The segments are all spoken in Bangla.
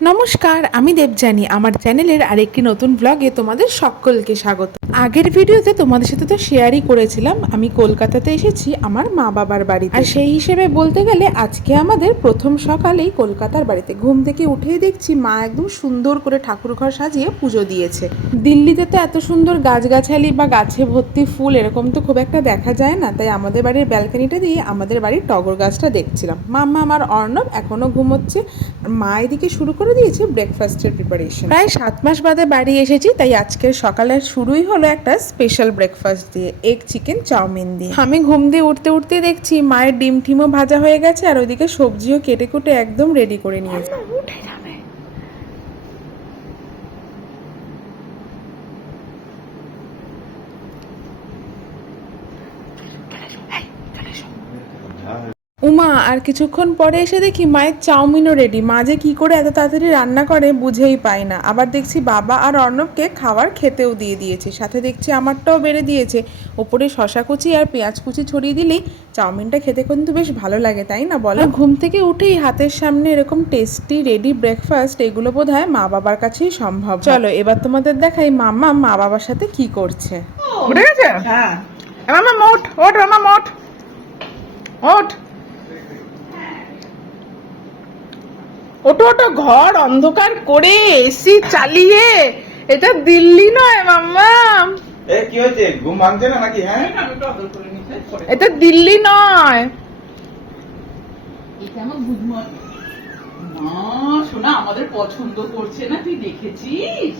নমস্কার, আমি দেবজানি আমার চ্যানেলের আরেকটি নতুন ব্লগে তোমাদের সকলকে স্বাগত। আগের ভিডিওতে তোমাদের সাথে তো শেয়ারই করেছিলাম। আমি কলকাতাতে এসেছি আমার মা বাবার বাড়িতে। আর সেই হিসেবে বলতে গেলে আজকে আমাদের প্রথম সকালেই কলকাতার বাড়িতে ঘুম থেকে উঠেই দেখছি মা একদম সুন্দর করে ঠাকুর ঘর সাজিয়ে পুজো দিয়েছে। দিল্লিতে তো এত সুন্দর গাছগাছালি বা গাছে ভর্তি ফুল এরকম তো খুব একটা দেখা যায় না। তাই আমাদের বাড়ির ব্যালকানিটা দিয়ে আমাদের বাড়ির টগর গাছটা দেখছিলাম। মাম্মা, আমার অর্ণব এখনও ঘুমোচ্ছে। মা এদিকে শুরু করে দিয়েছে ব্রেকফাস্টের প্রিপারেশন প্রায় সাত মাস বাদে বাড়ি এসেছি তাই আজকের সকালের শুরুই হলো একটা স্পেশাল ব্রেকফাস্ট দিয়ে এগ চিকেন চাউমিন দিয়ে। আমি ঘুম দিয়ে উঠতে উঠতে দেখছি মায়ের ডিম ঠিমও ভাজা হয়ে গেছে আর ওইদিকে সবজিও কেটে কুটে একদম রেডি করে নিয়েছে। উমা আর কিছুক্ষণ পরে এসে দেখি মায়ের চাউমিনও রেডি মা যে কী করে এত তাড়াতাড়ি রান্না করে বুঝেই পাই না। আবার দেখছি বাবা আর অর্ণবকে খাবার খেতেও দিয়ে দিয়েছে। সাথে দেখছি আমারটাও বেড়ে দিয়েছে। ওপরে শশা কুচি আর পেঁয়াজ কুচি ছড়িয়ে দিলেই চাউমিনটা খেতে কিন্তু বেশ ভালো লাগে তাই না বলো? ঘুম থেকে উঠেই হাতের সামনে এরকম টেস্টি রেডি ব্রেকফাস্ট এগুলো বোধ হয় মা বাবার কাছেই সম্ভব। চলো এবার তোমাদের দেখাই মাম্মা মা বাবার সাথে কি করছে। উঠে গেছে? হ্যাঁ। মামা মোট ওঠ মামা মোট ওঠ। ওটো ওটো ঘর অন্ধকার করে এসি চালিয়ে এটা দিল্লি নয় মাম্মা। এ কি হয়েছে? ঘুম ভাঙছে না নাকি? হ্যাঁ? একটু আদর করে এটা দিল্লি নয়। এটা আমার গুড মর্নিং শোনা আমাদের পছন্দ করছে না তুই দেখেছিস?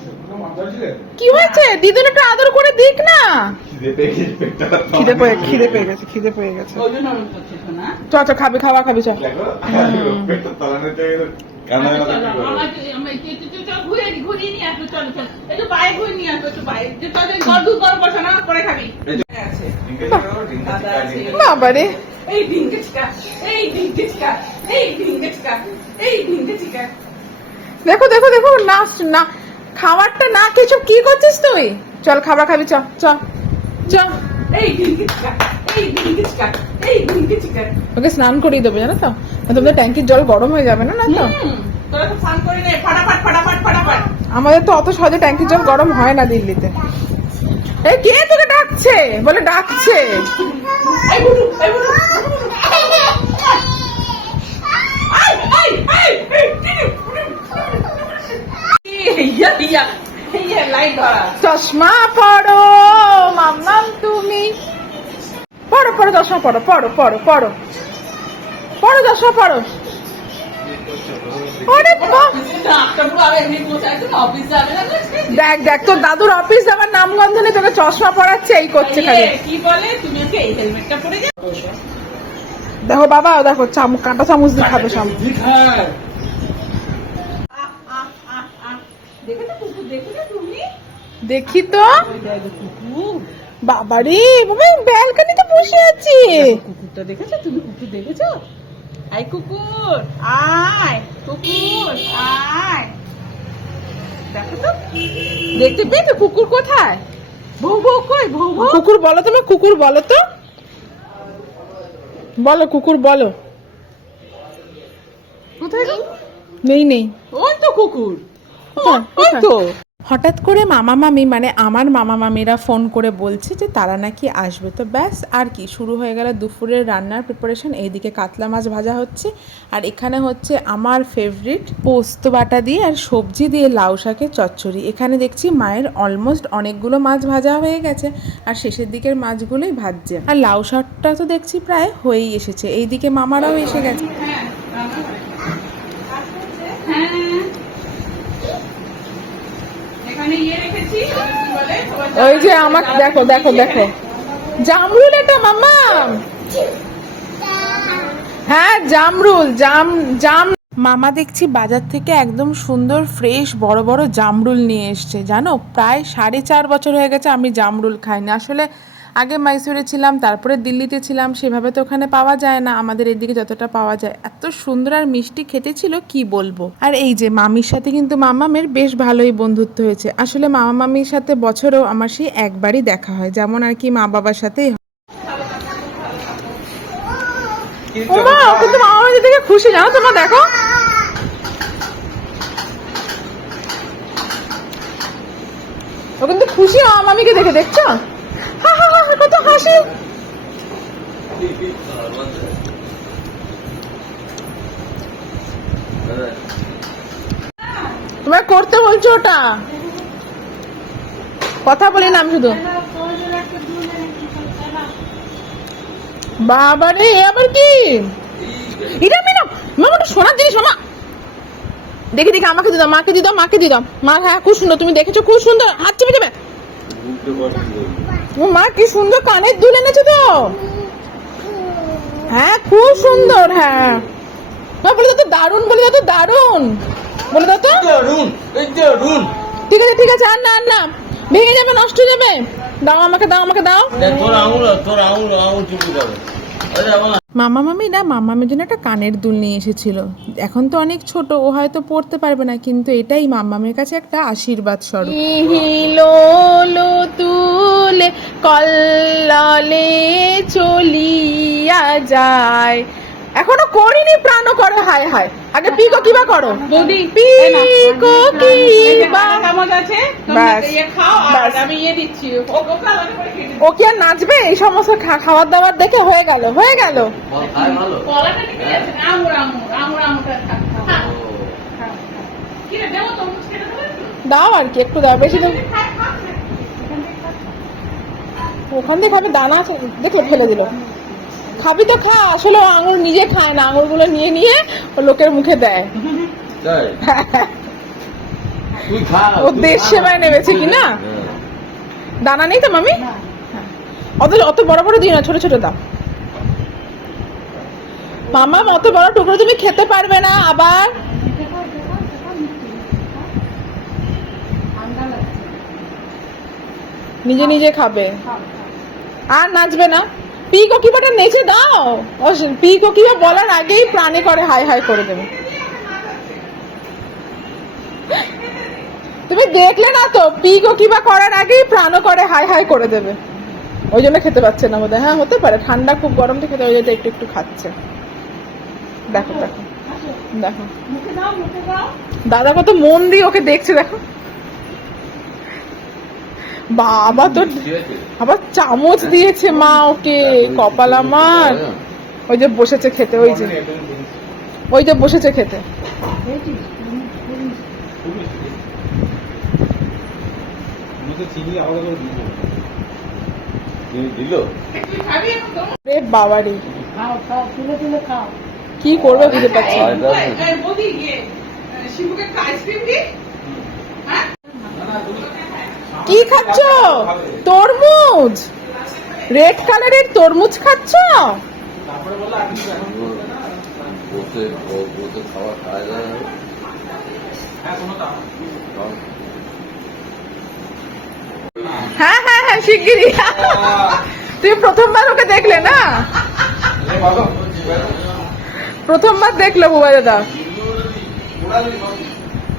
কি হয়েছে? দিদুন একটু আদর করে দিক না। খিদে পেয়ে খিদে পেয়ে গেছে। খিদে পেয়ে গেছে। চ চ খাবে খাওয়া খাবি চ। দেখো চলো, চলো, চলো, চলো। বাবারে এই এই এই এই দেখো দেখো দেখো না না খাবারটা না কিছু কি করছিস তুই? চল খাবার খাবি চ চ চ। এই ডিঙ্গে চিকা, এই ওকে স্নান করিয়ে দেবো জানো তো? তোমাদের ট্যাঙ্কির জল গরম হয়ে যাবে না না তো। আমাদের তো অত সহজে ট্যাঙ্কির জল গরম হয় না দিল্লিতে। এই কে তোকে ডাকছে? বলে ডাকছে। চশমা পড়ো মাম্মাম তুমি। পড়ো পড়ো চশমা পড়ো পড়ো পড়ো পড়ো পড়ো চশমা পড়ো। দেখ দেখ, তোর দাদুর অফিস যাবার নাম গন্ধ নেই, তোকে চশমা পড়াচ্ছে এই করছে খালি। কি বলে তুমি এই হেলমেটটা পরে দেখো বাবা, দেখো, চাম কাঁটা চামচ দিয়ে খাবে তুমি দেখি তো। বাবারে বাবা ব্যালকানিতে বসে আছি। কুকুরটা দেখেছ? তুমি কুকুর দেখেছ? আই কুকুর আয় কুকুর আয়। দেখো তো দেখতে পেয়েছ কুকুর কোথায়? বউ বউ কই বউ বউ? কুকুর বলো তুমি কুকুর বলো তো। বলো কুকুর বলো। কোথায় নেই নেই। ওই তো কুকুর? ওই তো। হঠাৎ করে মামা মামি মানে আমার মামা মামিরা ফোন করে বলছে যে তারা নাকি আসবে। তো ব্যাস, আর কি, শুরু হয়ে গেল দুপুরের রান্নার প্রিপারেশন এইদিকে কাতলা মাছ ভাজা হচ্ছে, আর এখানে হচ্ছে আমার ফেভারিট পোস্ত বাটা দিয়ে আর সবজি দিয়ে লাউ শাকের চচ্চড়ি। এখানে দেখছি মায়ের অলমোস্ট অনেকগুলো মাছ ভাজা হয়ে গেছে, আর শেষের দিকের মাছগুলোই ভাজছে। আর লাউ শাকটা তো দেখছি প্রায় হয়েই এসেছে। এইদিকে মামারাও এসে গেছে। হ্যাঁ রান্না করে। হ্যাঁ এখানে ইয়ে রেখেছি ওই যে আমাকে দেখো দেখো দেখো। জামরুল এটা মাম্মা! হ্যাঁ জামরুল জাম জাম। মামা দেখছি বাজার থেকে একদম সুন্দর ফ্রেশ বড় বড় জামরুল নিয়ে এসছে। জানো প্রায় সাড়ে চার বছর হয়ে গেছে আমি জামরুল খাইনি। আসলে আগে মাইসুরে ছিলাম তারপরে দিল্লিতে ছিলাম সেভাবে তো ওখানে পাওয়া যায় না। আমাদের এদিকে যতটা পাওয়া যায়। এত সুন্দর আর মিষ্টি খেতে ছিল কি বলব? আর এই যে মামির সাথে কিন্তু মামামের বেশ ভালোই বন্ধুত্ব হয়েছে। আসলে মামা মামির সাথে বছরেও আমার সেই একবারই দেখা হয়। যেমন আর কি মা বাবার সাথে কিন্তু খুশি জানো তোমার দেখো। ও কিন্তু খুশি মামামিকে দেখে দেখছ? হা, তোমার করতে বলছো ওটা। কথা বলি না আমি শুধু। বাবা রে আবার কি? এটা আমি না ওটা সোনার জিনিস মামা দেখি দেখি আমাকে দিদাম মাকে দিদাম মাকে দিদাম মা হ্যাঁ খুব সুন্দর তুমি দেখেছ খুব সুন্দর। হাত চেপে ও মা কি সুন্দর কানের দুল এনেছো তো? হ্যাঁ খুব সুন্দর হ্যাঁ। মা বলে তো দারুণ বলে দাও তো দারুণ। বলে দাও তো। ঠিক আছে ঠিক আছে আর না আর না। ভেঙে যাবে নষ্ট হয়ে যাবে। দাও আমাকে দাও আমাকে দাও। তোর আঙুল তোর আঙুল আঙুল চুপি যাবে। মামা মামি না মামামের জন্য একটা কানের দুল নিয়ে এসেছিল। এখন তো অনেক ছোট, ও হয়তো পড়তে পারবে না, কিন্তু এটাই মামামের কাছে একটা আশীর্বাদ স্বরূপ। কল্ললে চলিয়া যায়। এখনও করিনি প্রাণ করে হায় হায় আগে পিকো কিবা করো বৌদি পিকো কিবা চামচ আছে তুমি ইয়ে খাও আর আমি ইয়ে দিচ্ছি ও কি আর নাচবে এই সমস্ত খাবার দাবার দেখে হয়ে গেল হয়ে গেল দাও আর কি একটু দাও বেশি। ওখান থেকে খাবে দানা আছে দেখলে ফেলে দিল খাবি তো খা আসলে আঙুর নিজে খায় না আঙুরগুলো নিয়ে নিয়ে লোকের মুখে দেয়। ও দেশ সেবায় নেমেছে কি না? হ্যাঁ। দানা নেই তো মামি? অত অত বড় বড় দিও না ছোট ছোট দাও। মামা অত বড় টুকরো তুমি খেতে পারবে না আবার। নিজে নিজে খাবে। আর নাচবে না। পি কোকিবাটা নেচে দাও। পি কোকিবা বলার আগেই প্রাণে করে হাই হাই করে দেবে। তুমি দেখলে না তো পি কোকিবা করার আগেই প্রাণ করে হাই হাই করে দেবে। ওই জন্য খেতে পাচ্ছে না বোধহয়। হ্যাঁ হতে পারে। ঠান্ডা খুব গরম থেকে ওই জন্য একটু একটু খাচ্ছে। দেখো দেখো। দেখো। দাদা কত মন দিয়ে ওকে দেখছে, দেখো। বাবা ঠিক আবার চামচ দিয়েছে মা ওকে, কপাল আমার। ওই যে বসেছে খেতে, ওই যে। ওই যে বসেছে খেতে। বাবারি। কি করবে বুঝতে পারছি না। আর দাও না। এই, বৌদি ইয়ে আহ, শিবুকে একটা আইসক্রিম দি হ্যাঁ কি খাচ্ছ? তরমুজ? রেড কালারের তরমুজ খাচ্ছ? চল। হ্যাঁ হ্যাঁ হ্যাঁ শিগগিরই। তুমি প্রথমবার ওকে দেখলে না? প্রথমবার দেখল বুবা দাদা।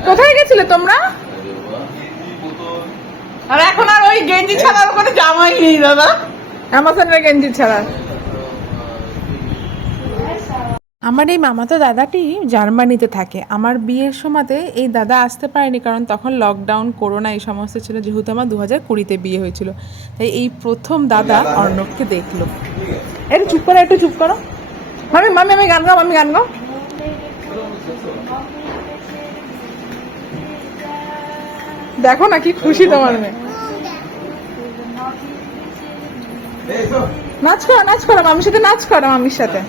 কোথায় গেছিলে তোমরা? আরে এখন আর ওই গেঞ্জি ছাড়া আর কোনো জামাই নেই দাদা। অ্যামাজনের গেঞ্জি ছাড়া। আমার এই মামাতো দাদাটি জার্মানিতে থাকে। আমার বিয়ের সময়তে এই দাদা আসতে পারেনি কারণ তখন লকডাউন করোনা এই সমস্ত ছিল। যেহেতু আমার দু হাজার কুড়িতে বিয়ে হয়েছিল। তাই এই প্রথম দাদা অর্ণবকে দেখল। একটু চুপ করো একটু চুপ করো। মামি মামি আমি গান গাও আমি গান গাও। দেখো না কি খুশি তোমার মেয়ে। নাচ করো নাচ করো, মামির সাথে নাচ করো, মামির সাথে।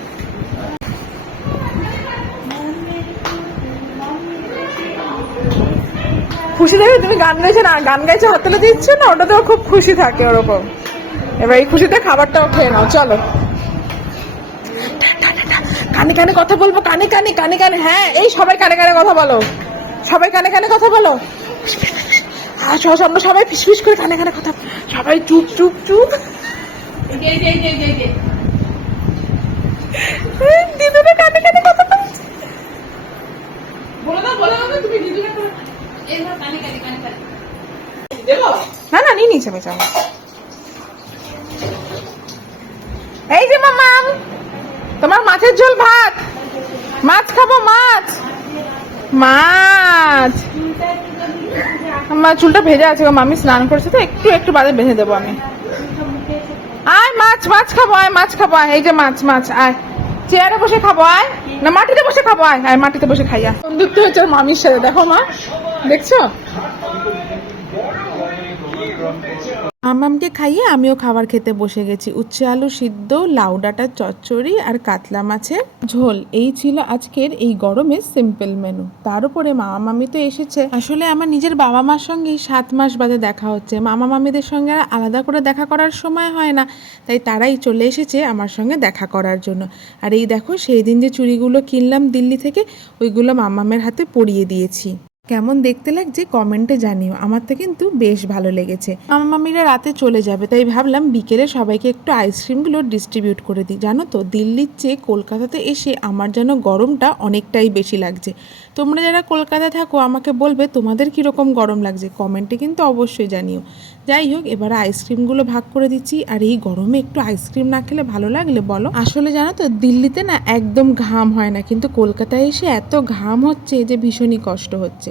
খুশি দেখে, তুমি গান গাইছো না, গান গাইছো, হাতে তুলে দিচ্ছ না? ওটাতেও খুব খুশি থাকে ওরকম। এবার এই খুশিতে খাবারটাও খেয়ে নাও, চলো। কানে কানে কথা বলব, কানে কানে কানে কানে হ্যাঁ এই সবাই কানে কানে কথা বলো। সবাই কানে কানে কথা বলো। হ্যাঁ সব- আমরা সবাই ফিসফিস করে কানে কানে কথা সবাই চুপ চুপ চুপ। দিদুনে কানে কানে কথা না না নিয়ে নিয়েছে আমি চামচ এই যে মামাম তোমার মাছের ঝোল ভাত। মাছ খাব মাছ। মাছ। মা, চুলটা ভেজে আছে মামি, স্নান করেছে তো, একটু একটু বাদে ভেজে দেবো আমি। আয়, মাছ মাছ খাব, আয়, মাছ খাব, আয়, এই যে মাছ মাছ, আয়। চেয়ারে বসে খাব, আয়। না, মাটিতে বসে খাব, আয় আয়, মাটিতে বসে খাইয়া। বন্ধুত্ব হচ্ছে মামির সাথে, দেখো মা, দেখছ? মামামকে খাইয়ে আমিও খাবার খেতে বসে গেছি। উচ্ছে আলু সিদ্ধ, লাউ ডাঁটার চচ্চড়ি আর কাতলা মাছের ঝোল। এই ছিল আজকের এই গরমের সিম্পল মেনু তার উপরে মামা মামি তো এসেছে। আসলে আমার নিজের বাবা মার সঙ্গেই সাত মাস বাদে দেখা হচ্ছে। মামা মামিদের সঙ্গে আর আলাদা করে দেখা করার সময় হয় না। তাই তারাই চলে এসেছে আমার সঙ্গে দেখা করার জন্য। আর এই দেখো, সেই দিন যে চুড়িগুলো কিনলাম দিল্লি থেকে, ওইগুলো মামামের হাতে পরিয়ে দিয়েছি। কেমন দেখতে লাগছে কমেন্টে জানিও। আমার তো কিন্তু বেশ ভালো লেগেছে। আমার মামিরা রাতে চলে যাবে, তাই ভাবলাম বিকেলে সবাইকে একটু আইসক্রিমগুলো ডিস্ট্রিবিউট করে দিই। জানো তো, দিল্লির চেয়ে কলকাতাতে এসে আমার যেন গরমটা অনেকটাই বেশি লাগছে। তোমরা যারা কলকাতা থাকো, আমাকে বলবে তোমাদের কীরকম গরম লাগছে। কমেন্টে কিন্তু অবশ্যই জানিও। যাই হোক, এবার আইসক্রিমগুলো ভাগ করে দিচ্ছি। আর এই গরমে একটু আইসক্রিম না খেলে ভালো লাগলে বলো। আসলে জানো তো, দিল্লিতে না একদম ঘাম হয় না। কিন্তু কলকাতায় এসে এত ঘাম হচ্ছে যে ভীষণই কষ্ট হচ্ছে।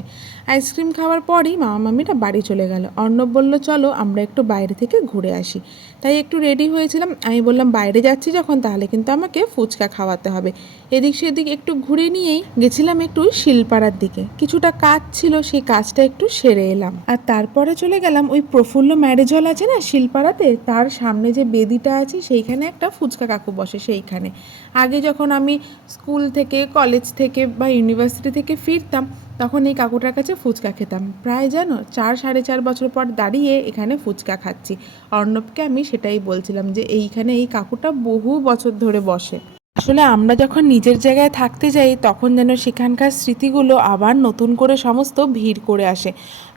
আইসক্রিম খাওয়ার পরই মামা মামিটা বাড়ি চলে গেল। অর্ণব বলল, চলো, আমরা একটু বাইরে থেকে ঘুরে আসি। তাই একটু রেডি হয়েছিলাম। আমি বললাম, বাইরে যাচ্ছি যখন, তাহলে কিন্তু আমাকে ফুচকা খাওয়াতে হবে। এদিক সেদিক একটু ঘুরে নিয়েই গেছিলাম একটু শিলপাড়ার দিকে। কিছুটা কাজ ছিল, সেই কাজটা একটু সেরে এলাম। আর তারপরে চলে গেলাম ওই প্রফুল্ল ম্যারেজ হল আছে না শিলপাড়াতে? তার সামনে যে বেদিটা আছে, সেইখানে একটা ফুচকা কাকু বসে সেইখানে। আগে যখন আমি স্কুল থেকে, কলেজ থেকে বা ইউনিভার্সিটি থেকে ফিরতাম তখন এই কাকুটার কাছে ফুচকা খেতাম। প্রায় জানো, চার, সাড়ে চার বছর পর দাঁড়িয়ে এখানে ফুচকা খাচ্ছি। অর্ণবকে আমি সেটাই বলছিলাম যে, এইখানে এই কাকুটা বহু বছর ধরে বসে। আসলে আমরা যখন নিজের জায়গায় থাকতে যাই, তখন যেন সেখানকার স্মৃতিগুলো আবার নতুন করে সমস্ত ভিড় করে আসে।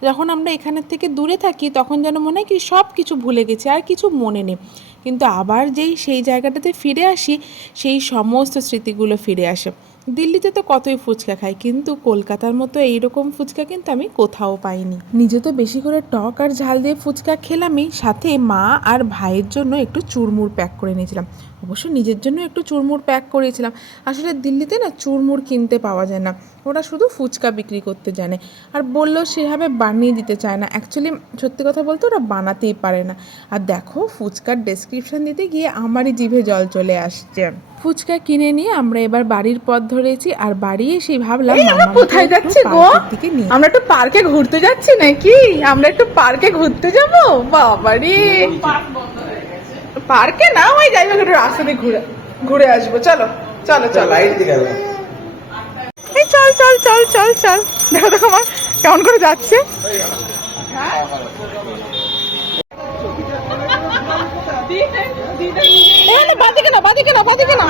যখন আমরা এখানের থেকে দূরে থাকি, তখন যেন মনে হয় কি সব কিছু ভুলে গেছি, আর কিছু মনে নেই। কিন্তু আবার যেই, সেই জায়গাটাতে ফিরে আসি, সেই সমস্ত স্মৃতিগুলো ফিরে আসে। দিল্লিতে তো কতই ফুচকা খাই, কিন্তু কলকাতার মতো এইরকম ফুচকা কিন্তু আমি কোথাও পাইনি। নিজে তো বেশি করে টক আর ঝাল দিয়ে ফুচকা খেলামই, সাথে মা আর ভাইয়ের জন্য একটু চুরমুর প্যাক করে নিয়েছিলাম। অবশ্য নিজের জন্য একটু চুরমুর প্যাক করেছিলাম। আসলে দিল্লিতে না চুরমুর কিনতে পাওয়া যায় না, ওরা শুধু ফুচকা বিক্রি করতে জানে। আর বললেও সেভাবে বানিয়ে দিতে চায় না। অ্যাকচুয়ালি সত্যি কথা বলতে ওরা বানাতেই পারে না। আর দেখো, ফুচকার ডেসক্রিপশন দিতে গিয়ে আমারই জিভে জল চলে আসছে। ফুচকা কিনে নিয়ে আমরা এবার বাড়ির পথ ধরেছি আর বাড়ি এসে ভাবলাম আমরা কোথায় যাচ্ছি গো? আমরা একটু পার্কে ঘুরতে যাচ্ছি নাকি? আমরা একটু পার্কে ঘুরতে যাব? বাবারে। পার্কে না ওই যাই হোক একটু রাস্তা দিয়ে ঘুরে ঘুরে আসব। চলো চলো চলো। এই চল চল চল চল চল। দেখো দেখো মা কেমন করে যাচ্ছে। বাদিকে না বাদিকে না বাদিকে না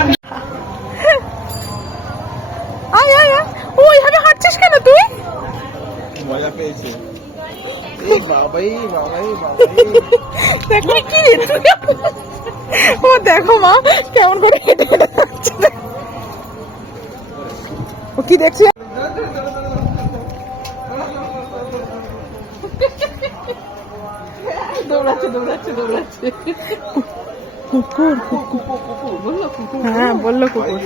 আয় আয় আয়। ও এইভাবে হাঁটছিস কেন তুই? মজা পেয়েছে। এই বাবাই বাবাই দেখো কি ও দেখো মা কেমন করে হেঁটে হেঁটে যাচ্ছে ও কি দেখছি দৌড়াচ্ছে দৌড়াচ্ছে দৌড়াচ্ছে। কুকুর হ্যাঁ বলল কুকুর।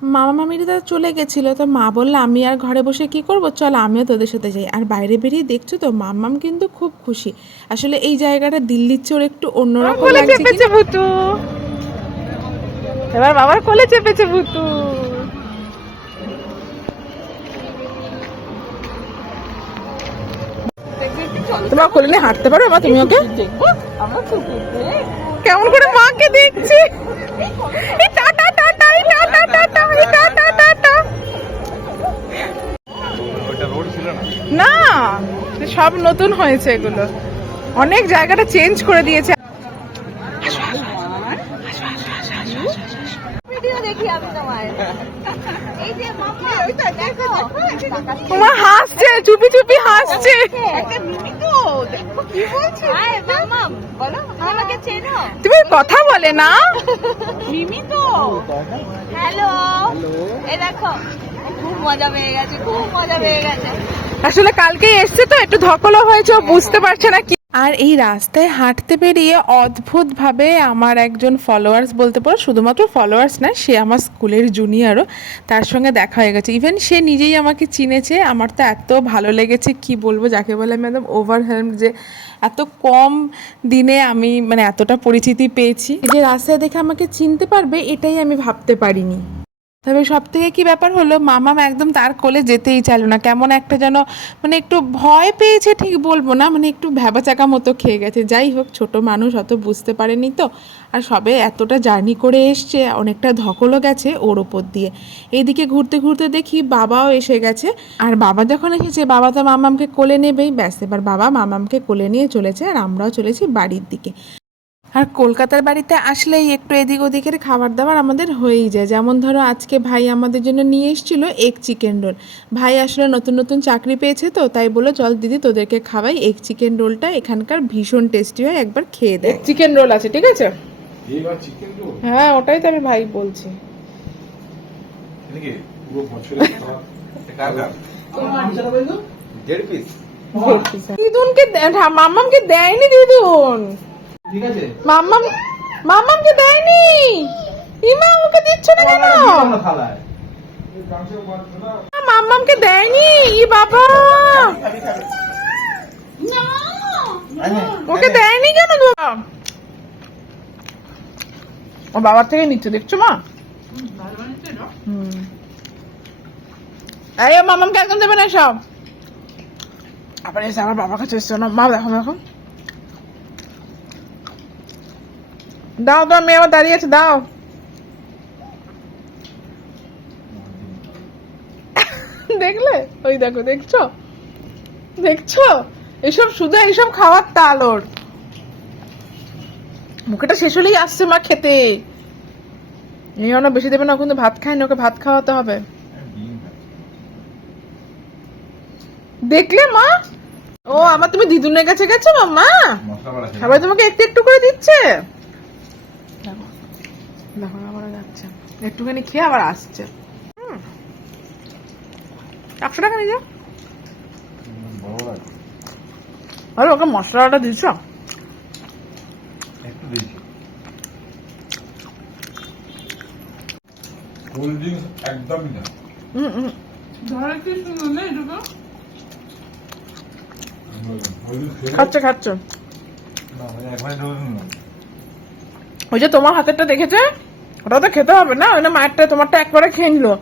মামা মামিরা তো চলে গেছিল তো মা বলল আমি আর ঘরে বসে কি করব? চল আমিও তোদের সাথে যাই। আর বাইরে বেরিয়ে দেখছ তো মাম্মাম কিন্তু খুব খুশি। আসলে এই জায়গাটা দিল্লির চোর একটু অন্যরকম লাগছে ভুতু। এবার বাবার কোলে চেপেছে ভুতু। তোমরা কোলে নিয়ে হাঁটতে পারো মা তুমি ওকে? কেমন করে মাকে দেখছি এই টাটা টাটা এই টাটা টাটা এই টাটা টাটা ওটা রোড ছিল না সব নতুন হয়েছে এগুলো। অনেক জায়গাটা চেঞ্জ করে দিয়েছে। তোমার এই যে মামা ওইটা দেখো তোমার হাসছে। চুপি চুপি হাসছে দেখো কি বলছে? বলো আমাকে চেনো? তুমি কথা বলে না। মিমি তো। হ্যালো। এই দেখো খুব মজা পেয়ে গেছে খুব মজা পেয়ে গেছে। আসলে কালকে এসছে তো একটু ধকলো হয়েছে বুঝতে পারছে না কি আর এই রাস্তায় হাঁটতে পেরিয়ে অদ্ভুতভাবে আমার একজন ফলোয়ার্স বলতে পারো, শুধুমাত্র ফলোয়ার্স না, সে আমার স্কুলের জুনিয়রও তার সঙ্গে দেখা হয়ে গেছে। ইভেন সে নিজেই আমাকে চিনেছে, আমার তো এত ভালো লেগেছে, কি বলব, যাকে বলে আমি একদম ওভারহেলম যে এত কম দিনে আমি মানে এতটা পরিচিতি পেয়েছি। যে রাস্তায় দেখে আমাকে চিনতে পারবে, এটাই আমি ভাবতে পারিনি। তবে সব থেকে কী ব্যাপার হলো মামাম একদম তার কোলে যেতেই চাইলো না। কেমন একটা যেন মানে একটু ভয় পেয়েছে, ঠিক বলব না মানে একটু ভ্যাবাচাকা মতো খেয়ে গেছে। যাই হোক, ছোট মানুষ অত বুঝতে পারেনি তো। আর সবে এতটা জার্নি করে এসছে, অনেকটা ধকলও গেছে ওর ওপর দিয়ে। এইদিকে ঘুরতে ঘুরতে দেখি বাবাও এসে গেছে। আর বাবা যখন এসেছে, বাবা তো মামামকে কোলে নেবেই। ব্যাস, এবার বাবা মামামকে কোলে নিয়ে চলেছে আর আমরাও চলেছি বাড়ির দিকে। আর কলকাতার বাড়িতে আসলেই একটু এদিক ওদিকের খাবার দাবার আমাদের হয়েই যায়। যেমন ধরো আজকে ভাই আমাদের জন্য নিয়ে এসেছিল এগ চিকেন রোল ভাই আসলে নতুন নতুন চাকরি পেয়েছে তো তাই বলে চল দিদি তোদেরকে খাওয়াই এগ চিকেন রোলটা এখানকার ভীষণ টেস্টি হয় একবার খেয়ে দেয় চিকেন রোল আছে ঠিক আছে? এইবার চিকেন রোল হ্যাঁ ওটাই তো আমি ভাই বলছি। দেড় পিস দিদুনকে মাম্মামকে দেয়নি দিদুন। ঠিক আছে? মাম্মাম মাম্মামকে দেয়নি। ইমা ওকে দিচ্ছ না কেন? মাম্মামকে দেয়নি। ই বাবা। ওকে দেয়নি কেন ও বাবার থেকে নিচ্ছে দেখছ মা? ও মামামকে একদম দেবে না সব আবার এসে আমার বাবার কাছে এসছে না মা দেখো দেখো। দাও তোমার মেয়ে আমার দাঁড়িয়ে আছে দাও। দেখলে? ওই দেখো দেখছ? দেখছ? এসব শুধু এইসব খাওয়ার তাল ওর। মুখেটা শেষ হলেই আসছে মা খেতে। এই না বেশি দেবে না কিন্তু ভাত খায় না ওকে ভাত খাওয়াতে হবে। দেখলে মা? ও আমার তুমি দিদুনের কাছে গেছো মা সবাই তোমাকে একটু একটু করে দিচ্ছে? দেখো আবার যাচ্ছে। একটুখানি খেয়ে আবার আসছে। একশো টাকা লাগে আরে ওকে মশলাটা দিচ্ছ একটু দিয়েছি। কোল্ড ড্রিঙ্কস একদমই না। হুম হুম। হলুদ খেলে খাচ্ছে খাচ্ছে। না। ওই যে তোমার হাতেরটা দেখেছে? ওটা তো খেতে হবে না, ওই না মায়েরটা তোমারটা একবারে খেয়ে নিলো।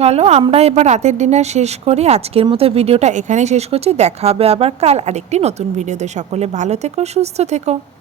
চলো, আমরা এবার রাতের ডিনার শেষ করি। আজকের মতো ভিডিওটা এখানেই শেষ করছি। দেখা হবে আবার কাল আরেকটি নতুন ভিডিওতে। সকলে ভালো থেকো, সুস্থ থেকো।